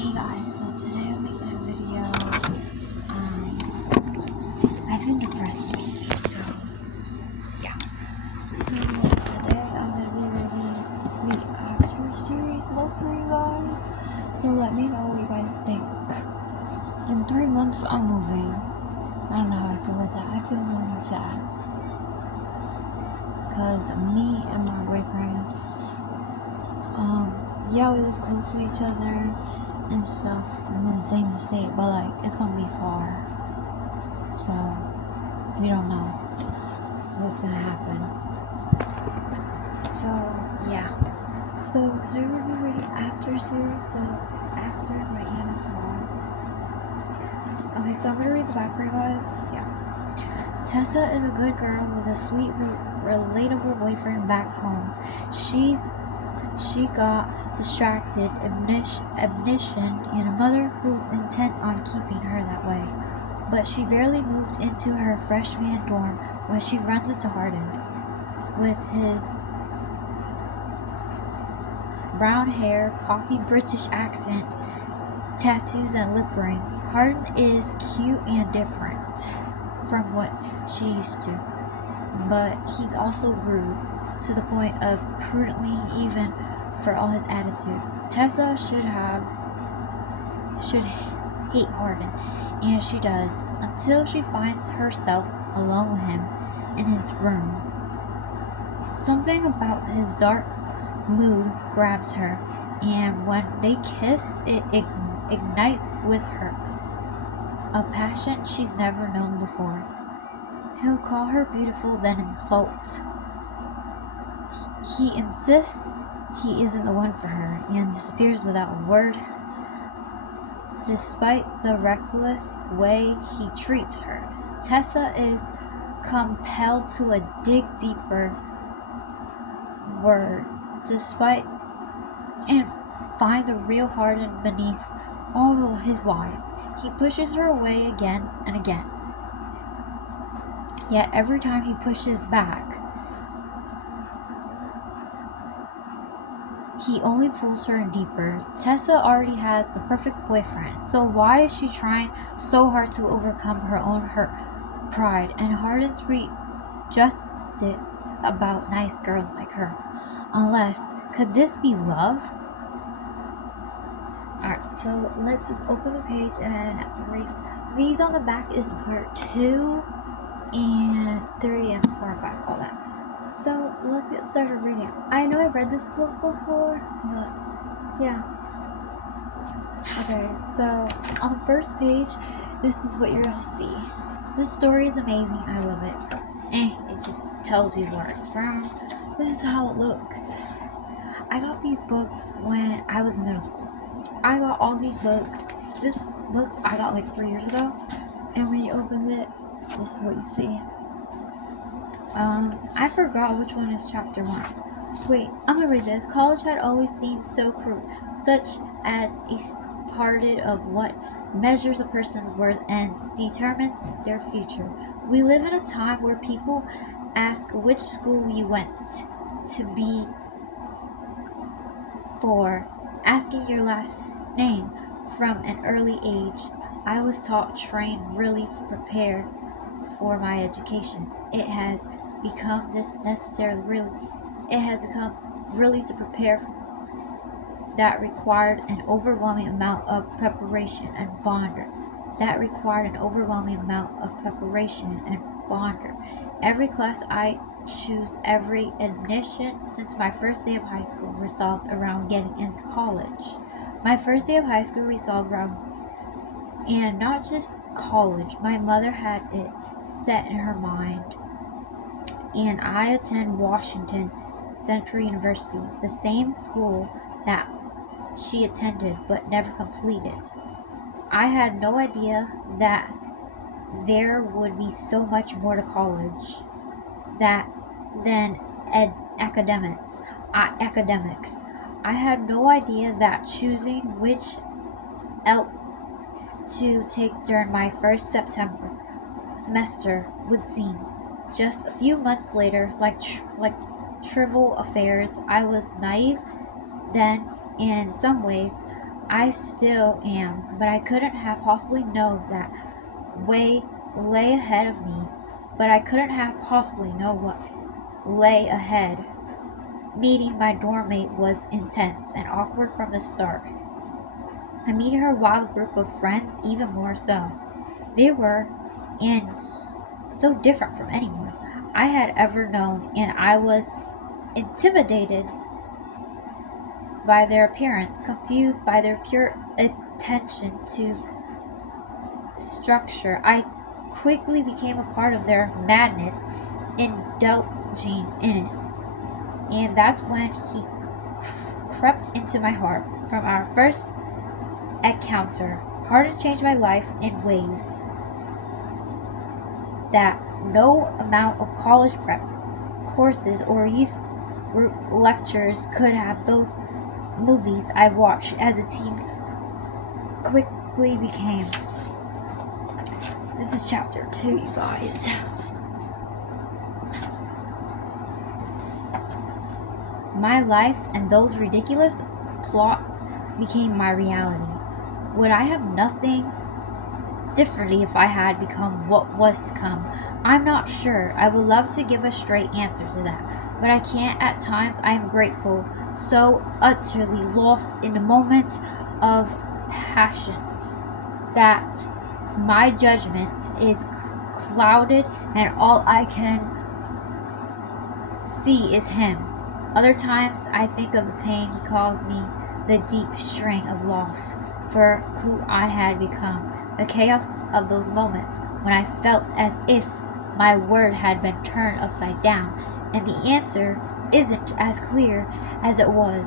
Hey guys, so today I'm making a video. I've been depressed lately, so yeah. So today I'm gonna be reading the After series books for you guys. So let me know what you guys think. In 3 months I'm moving. I don't know how I feel about that. I feel really sad. Cause me and my boyfriend, yeah, we live close to each other and stuff, in the same state, but like it's gonna be far, so we don't know what's gonna happen. So yeah, so today we're gonna be reading After series, but After by Anna tomorrow. Okay, so I'm gonna read the back for you guys. Yeah, Tessa is a good girl with a sweet, relatable boyfriend back home. She got distracted, ambition, and a mother who's intent on keeping her that way. But she barely moved into her freshman dorm when she runs into Hardin. With his brown hair, cocky British accent, tattoos, and lip ring, Hardin is cute and different from what she used to. But he's also rude, to the point of prudently even for all his attitude. Tessa should hate Hardin, and she does, until she finds herself alone with him in his room. Something about his dark mood grabs her, and when they kiss, it ignites with her a passion she's never known before. He'll call her beautiful, then insult. He insists he isn't the one for her, and disappears without a word, despite the reckless way he treats her. Tessa is compelled to dig deeper and find the real Hardin beneath all of his lies. He pushes her away again and again. Yet every time he pushes back, he only pulls her in deeper. Tessa already has the perfect boyfriend, so why is she trying so hard to overcome her own hurt, pride, and Hardin's justice about nice girls like her? Unless, could this be love? Alright, so let's open the page and read. These on the back is part 2 and 3 and 4 and 5, all that. So let's get started reading. I know I've read this book before, but yeah. Okay, so on the first page, this is what you're gonna see. This story is amazing. I love it. It just tells you where it's from. This is how it looks. I got these books when I was in middle school. I got all these books. This book I got like 3 years ago, and when you open it, this is what you see. I forgot which one is chapter 1. Wait, I'm gonna read this. College had always seemed so crude, such as a parted of what measures a person's worth and determines their future. We live in a time where people ask which school you went to be for, asking your last name from an early age. I was trained really to prepare for my education. It has become really to prepare that required an overwhelming amount of preparation and bonder. Every class I choose, every admission since my first day of high school resolved around getting into college. My first day of high school resolved around, and not just college. My mother had it set in her mind, and I attend Washington Central University, the same school that she attended but never completed. I had no idea that there would be so much more to college than academics. I had no idea that choosing which to take during my first September semester would seem just a few months later like trivial affairs. I was naive then, and in some ways I still am, but I couldn't have possibly known that way lay ahead of me. But I couldn't have possibly know what lay ahead. Meeting my dorm mate was intense and awkward from the start. And meeting her wild group of friends even more so. They were, and so different from anyone I had ever known, and I was intimidated by their appearance, confused by their pure attention to structure. I quickly became a part of their madness, indulging in it. And that's when he crept into my heart. From our first encounter, Hardin changed my life in ways that no amount of college prep courses or youth group lectures could have. Those movies I watched as a teen quickly became. This is chapter 2, you guys. My life and those ridiculous plots became my reality. Would I have nothing differently if I had become what was to come? I'm not sure. I would love to give a straight answer to that, but I can't. At times I am grateful, so utterly lost in the moment of passion that my judgment is clouded and all I can see is him. Other times I think of the pain he caused me, the deep strain of loss for who I had become, the chaos of those moments when I felt as if my world had been turned upside down, and the answer isn't as clear as it was.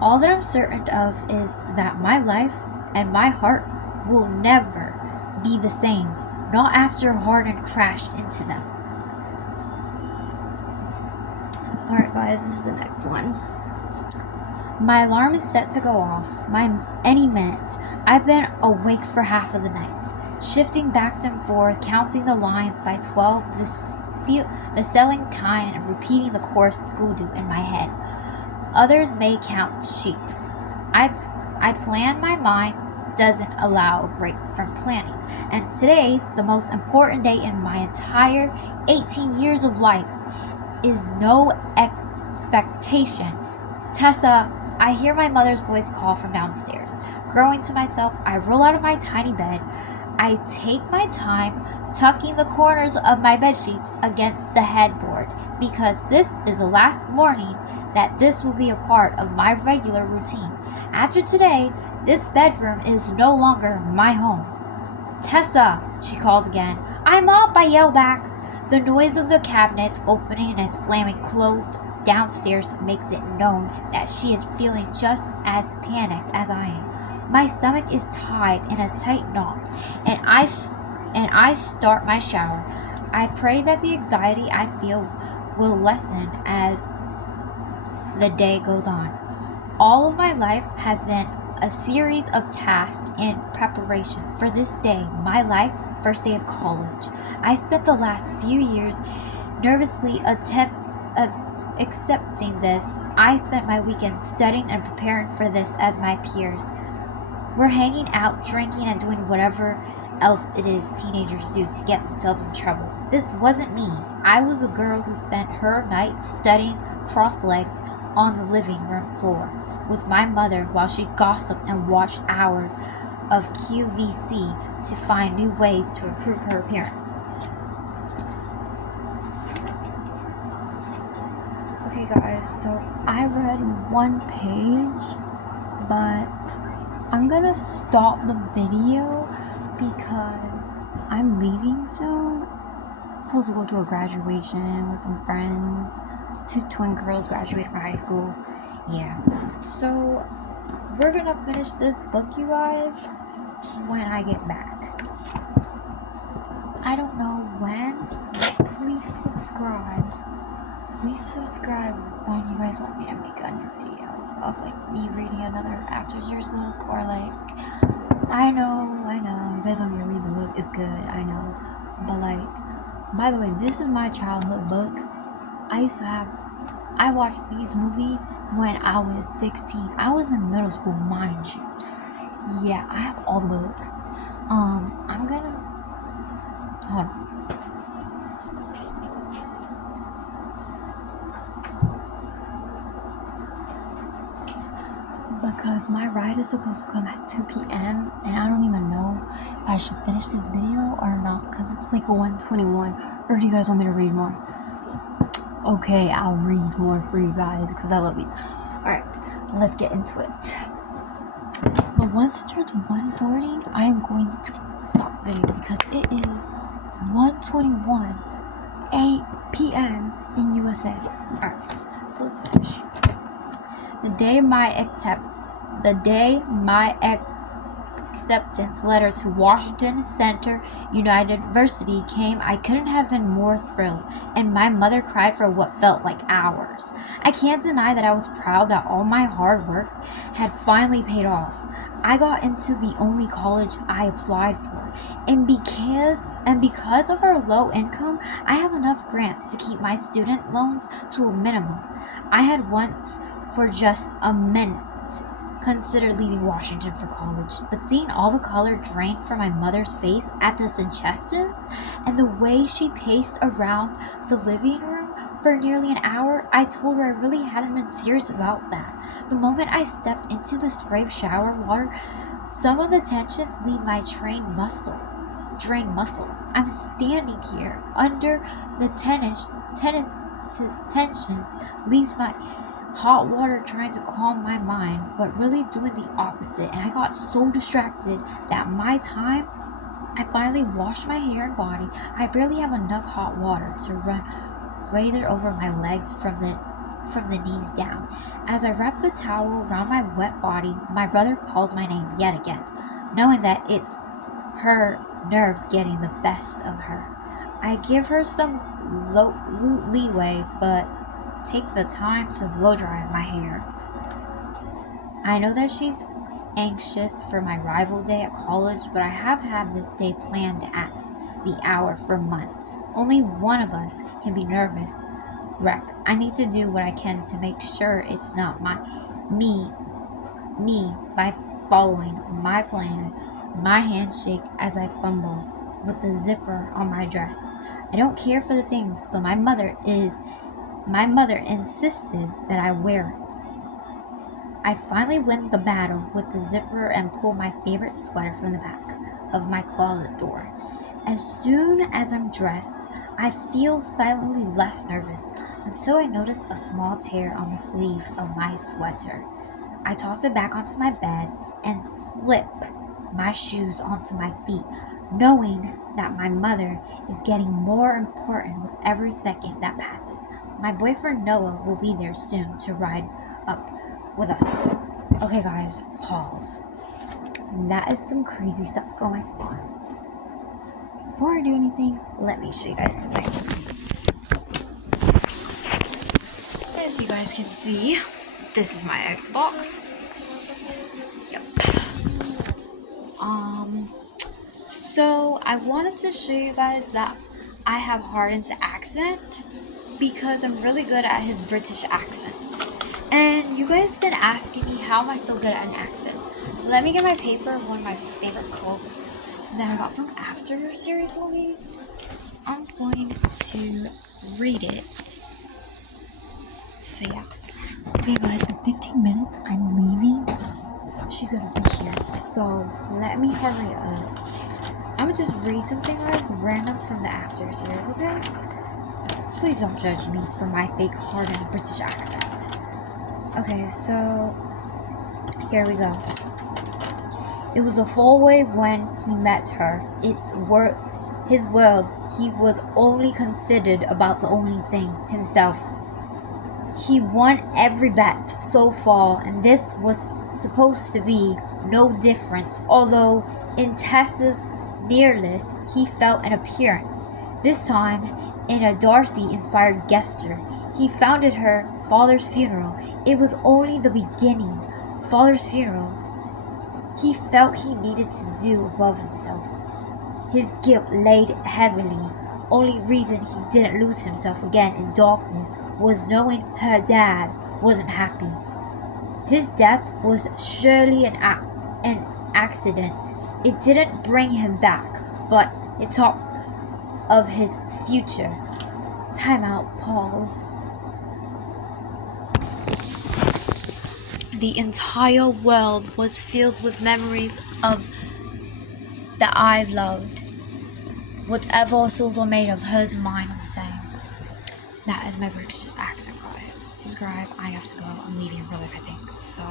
All that I'm certain of is that my life and my heart will never be the same, not after Hardin crashed into them. Alright guys, this is the next one. My alarm is set to go off any minute. I've been awake for half of the night, shifting back and forth, counting the lines by 12, the selling time, and repeating the course voodoo in my head. Others may count sheep. I plan. My mind doesn't allow a break from planning. And today's the most important day in my entire 18 years of life. Is no expectation. Tessa, I hear my mother's voice call from downstairs. Growing to myself, I roll out of my tiny bed. I take my time tucking the corners of my bedsheets against the headboard, because this is the last morning that this will be a part of my regular routine. After today, this bedroom is no longer my home. Tessa, she calls again. I'm up, I yell back. The noise of the cabinets opening and slamming closed downstairs makes it known that she is feeling just as panicked as I am. My stomach is tied in a tight knot, and I start my shower. I pray that the anxiety I feel will lessen as the day goes on. All of my life has been a series of tasks in preparation for this day, my life, first day of college. I spent the last few years nervously accepting this. I spent my weekends studying and preparing for this as my peers were hanging out, drinking, and doing whatever else it is teenagers do to get themselves in trouble. This wasn't me. I was a girl who spent her nights studying cross-legged on the living room floor with my mother while she gossiped and watched hours of QVC to find new ways to improve her appearance. Okay guys, so I read one page, but I'm gonna stop the video because I'm leaving soon. I'm supposed to go to a graduation with some friends. 2 twin girls graduated from high school. Yeah. So we're gonna finish this book, you guys, when I get back. I don't know when, but please subscribe. Please subscribe when you guys want me to make a new video of like me reading another Aftersers book, or like, I know, you guys want me to read the book, it's good, I know, but like, by the way, this is my childhood books. I used to have I watched these movies when I was 16. I was in middle school, mind you. Yeah, I have all the books. I'm gonna hold on. Because my ride is supposed to come at 2 p.m. and I don't even know if I should finish this video or not, because it's like 1:21. Or do you guys want me to read more? Okay, I'll read more for you guys because I love you. Alright, let's get into it. But once it turns 1:40, I am going to stop the video because it is 1:21 p.m. in USA. Alright, so let's finish. The day my acceptance letter to Washington Center University came, I couldn't have been more thrilled, and my mother cried for what felt like hours. I can't deny that I was proud that all my hard work had finally paid off. I got into the only college I applied for, and because of our low income, I have enough grants to keep my student loans to a minimum. I had once, for just a minute, considered leaving Washington for college, but seeing all the color drain from my mother's face at the suggestions and the way she paced around the living room for nearly an hour, I told her I really hadn't been serious about that. The moment I stepped into the spray of shower water, some of the tensions leave my drained muscles. I'm standing here under the tensions leaves my hot water trying to calm my mind, but really doing the opposite, and I got so distracted that I finally washed my hair and body. I barely have enough hot water to run rather over my legs from the knees down. As I wrap the towel around my wet body, my brother calls my name yet again, knowing that it's her nerves getting the best of her. I give her some leeway, but take the time to blow dry my hair. I know that she's anxious for my rival day at college, but I have had this day planned at the hour for months. Only one of us can be nervous wreck. I need to do what I can to make sure it's not me by following my plan. My hands shake as I fumble with the zipper on my dress. I don't care for the things, but my mother insisted that I wear it. I finally win the battle with the zipper and pull my favorite sweater from the back of my closet door. As soon as I'm dressed, I feel silently less nervous until I notice a small tear on the sleeve of my sweater. I toss it back onto my bed and slip my shoes onto my feet, knowing that my mother is getting more important with every second that passes. My boyfriend Noah will be there soon to ride up with us. Okay guys, pause. That is some crazy stuff going on. Before I do anything, let me show you guys something. As you guys can see, this is my Xbox. Yep. So I wanted to show you guys that I have Harden's accent because I'm really good at his British accent. And you guys been asking me, how am I so good at an accent? Let me get my paper of one of my favorite quotes that I got from After series movies. I'm going to read it. So yeah. Okay guys, in 15 minutes I'm leaving. She's gonna be here. So let me hurry up. I'm gonna just read something like random from the After series, okay? Please don't judge me for my fake hardened British accent. Okay, so here we go. It was a full way when he met her. His world, he was only considered about the only thing, himself. He won every bet so far, and this was supposed to be no difference, although in Tessa's nearness he felt an appearance. This time, in a Darcy-inspired gesture, he founded her father's funeral. It was only the beginning. Father's funeral. He felt he needed to do above himself. His guilt laid heavily. Only reason he didn't lose himself again in darkness was knowing her dad wasn't happy. His death was surely an accident. It didn't bring him back, but it talked of his future. Time out, pause. The entire world was filled with memories of that I loved. Whatever our souls are made of, hers and mine are the same. That is my British accent, guys. Subscribe. I have to go. I'm leaving in real life, I think. So,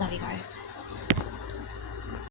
love you guys.